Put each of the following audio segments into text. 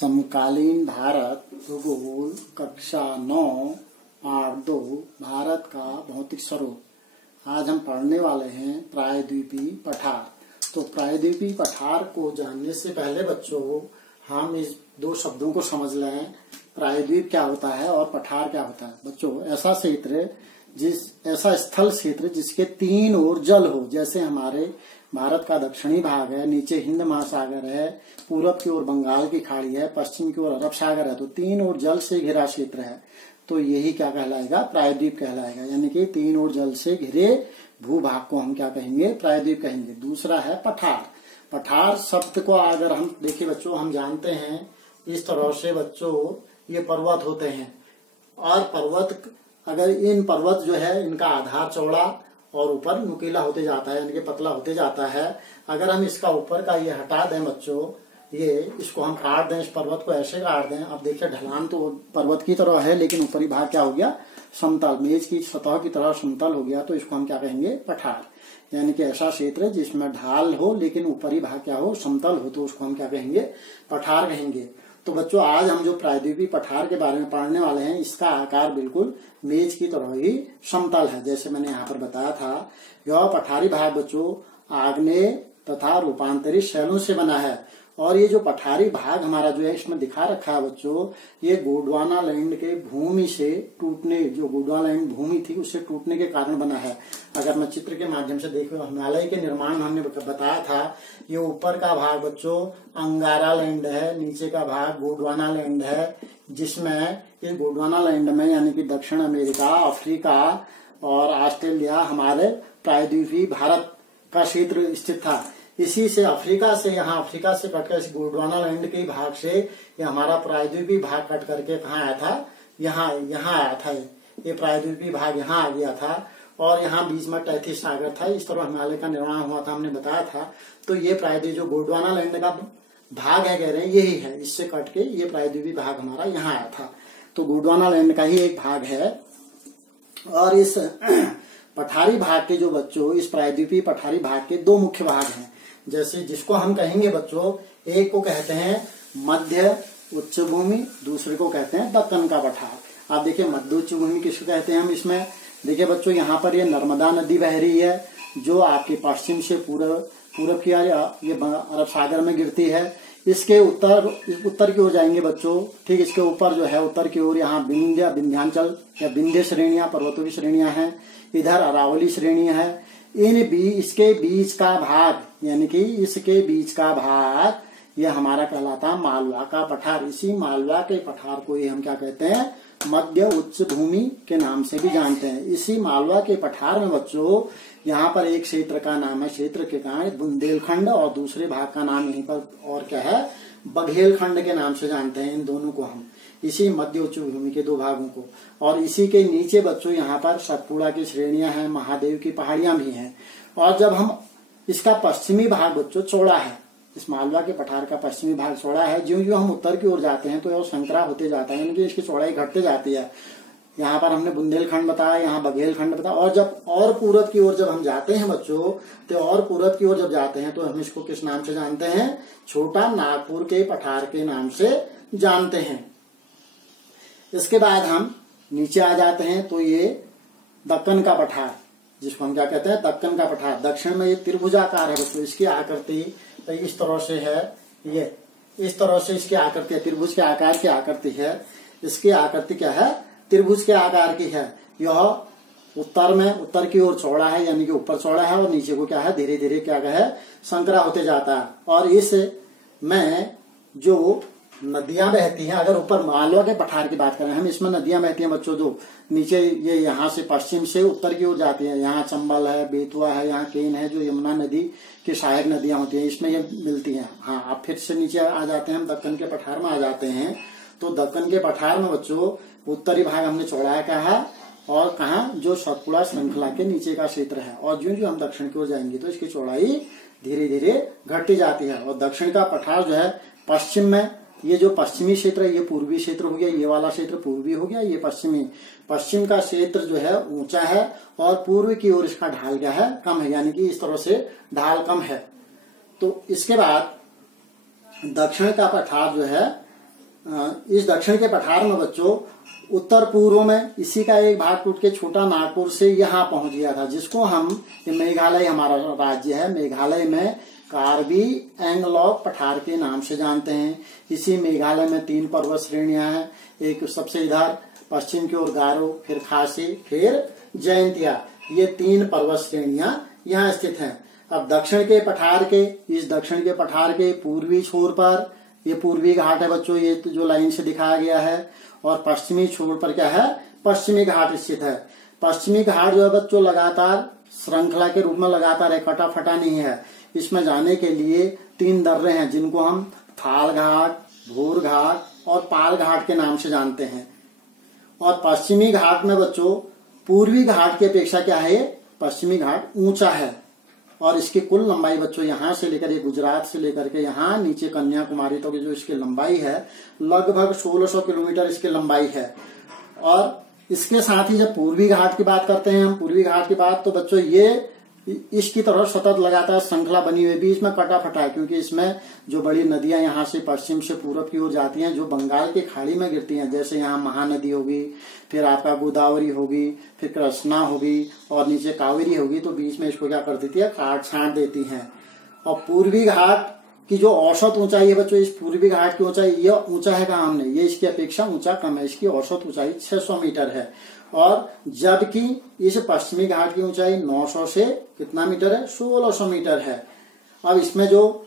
समकालीन भारत भूगोल कक्षा 9 पाठ 2 भारत का भौतिक स्वरूप। आज हम पढ़ने वाले हैं प्रायद्वीपीय पठार। तो प्रायद्वीपीय पठार को जानने से पहले बच्चों हम इस दो शब्दों को समझ लें, प्रायद्वीप क्या होता है और पठार क्या होता है। बच्चों ऐसा स्थल क्षेत्र जिसके तीन ओर जल हो, जैसे हमारे भारत का दक्षिणी भाग है, नीचे हिंद महासागर है, पूरब की ओर बंगाल की खाड़ी है, पश्चिम की ओर अरब सागर है, तो तीन ओर जल से घिरा क्षेत्र है, तो यही क्या कहलाएगा, प्रायद्वीप कहलाएगा। यानी कि तीन ओर जल से घिरे भूभाग को हम क्या कहेंगे, प्रायद्वीप कहेंगे। दूसरा है पठार। पठार शब्द को अगर हम देखिए बच्चों, हम जानते हैं इस तरह से बच्चों ये पर्वत होते हैं, और पर्वत अगर इन पर्वत जो है इनका आधार चौड़ा और ऊपर नुकीला होते जाता है, यानी कि पतला होते जाता है। अगर हम इसका ऊपर का ये हटा दें बच्चों, ये इसको हम काट दें, इस पर्वत को ऐसे काट दें, अब देखिए ढलान तो पर्वत की तरह है, लेकिन ऊपरी भाग क्या हो गया, समतल, मेज की सतह की तरह समतल हो गया, तो इसको हम क्या कहेंगे, पठार। यानी कि ऐसा क्षेत्र जिसमें ढाल हो लेकिन ऊपरी भाग क्या हो, समतल हो, तो उसको हम क्या कहेंगे, पठार कहेंगे। तो बच्चों आज हम जो प्रायद्वीपीय पठार के बारे में पढ़ने वाले हैं, इसका आकार बिल्कुल मेज की तरह ही समतल है, जैसे मैंने यहाँ पर बताया था। यह पठारी भाग बच्चों आग्नेय तथा रूपांतरित शैलों से बना है, और ये जो पठारी भाग हमारा जो है इसमें दिखा रखा है बच्चों, ये गोंडवाना लैंड के भूमि से टूटने, जो गोंडवाना लैंड भूमि थी उससे टूटने के कारण बना है। अगर मैं चित्र के माध्यम से देखूं, हिमालय के निर्माण में हमने बताया था, ये ऊपर का भाग बच्चों अंगारा लैंड है, नीचे का भाग गोंडवाना लैंड है, जिसमें ये गोंडवाना लैंड में यानी कि दक्षिण अमेरिका, अफ्रीका और ऑस्ट्रेलिया हमारे प्रायद्वीपीय भारत का क्षेत्र स्थित था। इसी से अफ्रीका से कटकर इस गोंडवाना लैंड के भाग से ये हमारा प्रायद्वीपीय भाग कट करके कहाँ आया था, यहाँ आया था। ये प्रायद्वीपीय भाग यहाँ आ गया था, और यहाँ बीच में टैथी सागर था, इस तरह हिमालय का निर्माण हुआ था, हमने बताया था। तो ये प्रायद्वीप जो गोंडवाना लैंड का भाग है, कह रहे हैं यही है, इससे कट के ये प्रायद्वीपीय भाग हमारा यहाँ आया था। तो गोंडवाना लैंड का ही एक भाग है। और इस पठारी भाग के जो बच्चों, इस प्रायद्वीपीय पठारी भाग के दो मुख्य भाग हैं, जैसे जिसको हम कहेंगे बच्चों, एक को कहते हैं मध्य उच्च भूमि, दूसरे को कहते हैं दक्कन का पठार। आप देखिए मध्य उच्च भूमि किसको कहते हैं हम इसमें, देखिए बच्चों यहाँ पर ये नर्मदा नदी बह रही है, जो आपके पश्चिम से पूरब की ये अरब सागर में गिरती है। इसके उत्तर की ओर जाएंगे बच्चों, ठीक इसके ऊपर जो है उत्तर की ओर यहाँ विंध्याचल या विंध्य श्रेणियां, पर्वतों की श्रेणियां हैं, इधर अरावली श्रेणियां है। इसके बीच का भाग, यानी कि इसके बीच का भाग ये हमारा कहलाता मालवा का पठार। इसी मालवा के पठार को ये हम क्या कहते हैं, मध्य उच्च भूमि के नाम से भी जानते हैं। इसी मालवा के पठार में बच्चों यहाँ पर एक क्षेत्र का नाम है, क्षेत्र के कारण बुंदेलखंड, और दूसरे भाग का नाम यहीं पर और क्या है, बघेलखंड के नाम से जानते हैं इन दोनों को हम, इसी मध्य उच्च भूमि के दो भागों को। और इसी के नीचे बच्चों यहाँ पर सतपुड़ा की श्रेणियां हैं, महादेव की पहाड़ियां भी हैं। और जब हम इसका पश्चिमी भाग बच्चों चौड़ा है, इस मालवा के पठार का पश्चिमी भाग चौड़ा है, ज्यों ज्यों हम उत्तर की ओर जाते हैं तो यह संकरा होते जाता है, यानी कि इसकी चौड़ाई घटते जाती है। यहाँ पर हमने बुंदेलखंड बताया, यहाँ बघेलखंड बताया। और जब और पूरब की ओर जब हम जाते हैं बच्चों, तो और पूरब की ओर जब जाते हैं तो हम इसको किस नाम से जानते हैं, छोटा नागपुर के पठार के नाम से जानते हैं। इसके बाद हम नीचे आ जाते हैं, तो ये दक्कन का पठार, जिसको हम क्या कहते हैं, दक्कन का पठार। दक्षिण में ये त्रिभुजाकार है बच्चों, इसकी आकृति तो इस तरह से है, ये इस तरह से इसकी आकृति है, त्रिभुज के आकार की आकृति है। इसकी आकृति क्या है, त्रिभुज के आकार की है। यह उत्तर की ओर चौड़ा है, यानी कि ऊपर चौड़ा है, और नीचे को क्या है, धीरे धीरे क्या है, संकरा होते जाता है। और इस में जो नदियां बहती हैं, अगर ऊपर मालवा के पठार की बात करें हम, इसमें नदियां बहती हैं बच्चों, जो नीचे ये यहाँ से पश्चिम से उत्तर की ओर जाती हैं, यहाँ चंबल है, बेतवा है, यहाँ केन है, जो यमुना नदी की सहायक नदियां होती हैं, इसमें ये मिलती हैं। हाँ, अब फिर से नीचे आ जाते हैं हम, दक्कन के पठार में आ जाते हैं। तो दक्कन के पठार में बच्चों उत्तरी भाग हमने चौड़ाया कहा, और कहा जो सतपुड़ा श्रृंखला के नीचे का क्षेत्र है, और जो हम दक्षिण की ओर जाएंगे तो इसकी चौड़ाई धीरे धीरे घटती जाती है। और दक्षिण का पठार जो है पश्चिम में, ये जो पश्चिमी क्षेत्र है ये पूर्वी क्षेत्र हो गया, ये वाला क्षेत्र पूर्वी हो गया, ये पश्चिमी। पश्चिम का क्षेत्र जो है ऊंचा है, और पूर्व की ओर इसका ढाल क्या है, कम है, यानी कि इस तरह से ढाल कम है। तो इसके बाद दक्षिण का पठार जो है इस दक्षिण के पठार में बच्चों उत्तर पूर्व में इसी का एक भाग टूट के छोटा नागपुर से यहाँ पहुंच गया था, जिसको हम, मेघालय हमारा राज्य है, मेघालय में कार्बी एंगलॉक पठार के नाम से जानते हैं। इसी मेघालय में 3 पर्वत श्रेणियां हैं। एक सबसे इधर पश्चिम की ओर गारो, फिर खासी, फिर जयंतिया, ये 3 पर्वत श्रेणियां यहाँ स्थित हैं। अब दक्षिण के पठार के, इस दक्षिण के पठार के पूर्वी छोर पर ये पूर्वी घाट है बच्चों, ये तो जो लाइन से दिखाया गया है, और पश्चिमी छोर पर क्या है, पश्चिमी घाट स्थित है। पश्चिमी घाट जो है बच्चों लगातार श्रृंखला के रूप में लगातार है, कटा फटा नहीं है। इसमें जाने के लिए 3 दर्रे हैं, जिनको हम थाल घाट, भूर घाट और पाल घाट के नाम से जानते हैं। और पश्चिमी घाट में बच्चों पूर्वी घाट की अपेक्षा क्या है, पश्चिमी घाट ऊंचा है, और इसकी कुल लंबाई बच्चों यहाँ से लेकर, ये गुजरात से लेकर के यहाँ नीचे कन्याकुमारी तक जो इसकी लंबाई है लगभग 1600 किलोमीटर इसकी लंबाई है। और इसके साथ ही जब पूर्वी घाट की बात करते हैं हम, पूर्वी घाट की बात, तो बच्चों ये इसकी तरफ सतत लगातार श्रृंखला बनी हुई, बीच में कटा फटा है, क्योंकि इसमें जो बड़ी नदियां यहाँ से पश्चिम से पूरब की ओर जाती हैं, जो बंगाल की खाड़ी में गिरती हैं, जैसे यहाँ महानदी होगी, फिर आपका गोदावरी होगी, फिर कृष्णा होगी और नीचे कावेरी होगी, तो बीच में इसको क्या कर देती है, काट छांट देती हैं। और पूर्वी घाट की जो औसत ऊंचाई है बच्चों, इस पूर्वी घाट की ऊंचाई, यह ऊंचा है कहा हमने, ये इसकी अपेक्षा ऊंचा कम है, इसकी औसत ऊंचाई 600 मीटर है। और जबकि इस पश्चिमी घाट की ऊंचाई 900 से कितना मीटर है, 1600 मीटर है। अब इसमें जो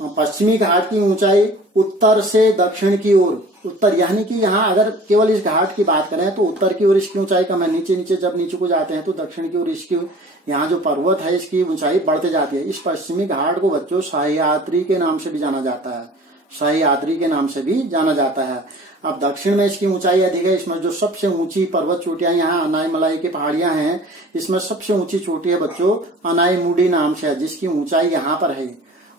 पश्चिमी घाट की ऊंचाई उत्तर से दक्षिण की ओर, उत्तर यानी कि यहाँ अगर केवल इस घाट की बात करें तो उत्तर की ओर इसकी ऊंचाई कम है, नीचे नीचे जब नीचे को जाते हैं तो दक्षिण की ओर इसकी, यहाँ जो पर्वत है इसकी ऊंचाई बढ़ते जाती है। इस पश्चिमी घाट को बच्चों सह्याद्री के नाम से भी जाना जाता है, सह्याद्री के नाम से भी जाना जाता है। अब दक्षिण में इसकी ऊंचाई अधिक है, इसमें जो सबसे ऊंची पर्वत चोटियां यहाँ अनाई मलाई की पहाड़ियां हैं, इसमें सबसे ऊंची चोटी है बच्चों अनाई मुडी नाम से है, जिसकी ऊंचाई यहाँ पर है,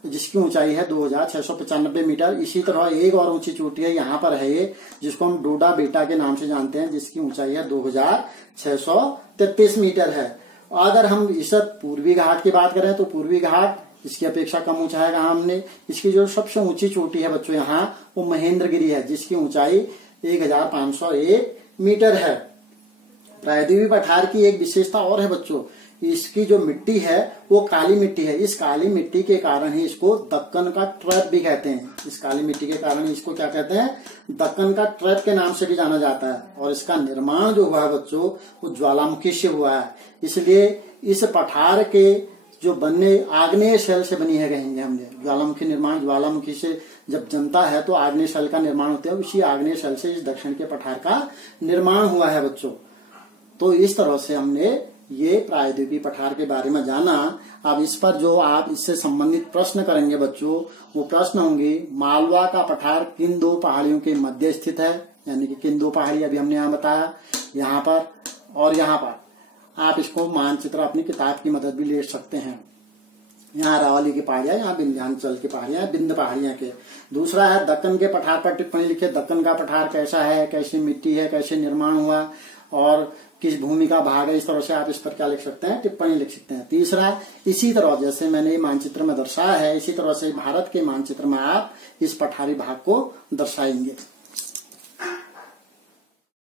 जिसकी ऊंचाई है 2695 मीटर। इसी तरह एक और ऊंची चोटी है यहाँ पर है ये, जिसको हम डोडा बेटा के नाम से जानते हैं, जिसकी ऊंचाई है 2633 मीटर है। अगर हम इस पूर्वी घाट की बात करें तो पूर्वी घाट इसकी अपेक्षा कम ऊंचा है कहा हमने। इसकी जो सबसे ऊंची चोटी है बच्चों यहाँ, वो महेंद्रगिरी है, जिसकी ऊंचाई 1501 मीटर है। प्रायद्वीपीय पठार की एक विशेषता और है बच्चों, इसकी जो मिट्टी है वो काली मिट्टी है। इस काली मिट्टी के कारण ही इसको दक्कन का ट्रैप भी कहते हैं। इस काली मिट्टी के कारण इसको क्या कहते हैं, दक्कन का ट्रैप के नाम से भी जाना जाता है। और इसका निर्माण जो हुआ है बच्चों, वो ज्वालामुखी से हुआ है, इसलिए इस पठार के जो बनने आग्नेय शैल से बनी है कहेंगे हमने। ज्वालामुखी निर्माण, ज्वालामुखी से जब जमता है तो आग्नेय शैल का निर्माण होता है, उसी आग्नेय शैल से इस दक्षिण के पठार का निर्माण हुआ है बच्चों। तो इस तरह से हमने ये प्रायद्वीपीय पठार के बारे में जाना। अब इस पर जो आप इससे संबंधित प्रश्न करेंगे बच्चों, वो प्रश्न होंगे मालवा का पठार किन 2 पहाड़ियों के मध्य स्थित है, यानी कि किन 2 पहाड़ी अभी हमने यहाँ बताया, यहाँ पर और यहाँ पर। आप इसको मानचित्र अपनी किताब की मदद भी ले सकते हैं। यहाँ अरावली की पहाड़ियां, यहाँ विंध्याचल की पहाड़ियां, बिंद पहाड़ियां के। दूसरा है दक्कन के पठार पर टिप्पणी लिखे, दक्कन का पठार कैसा है, कैसी मिट्टी है, कैसे निर्माण हुआ और किस भूमि का भाग है। इस तरह से आप इस पर क्या लिख सकते हैं, टिप्पणी लिख सकते हैं। तीसरा, इसी तरह जैसे मैंने ये मानचित्र में दर्शाया है, इसी तरह से भारत के मानचित्र में आप इस पठारी भाग को दर्शाएंगे।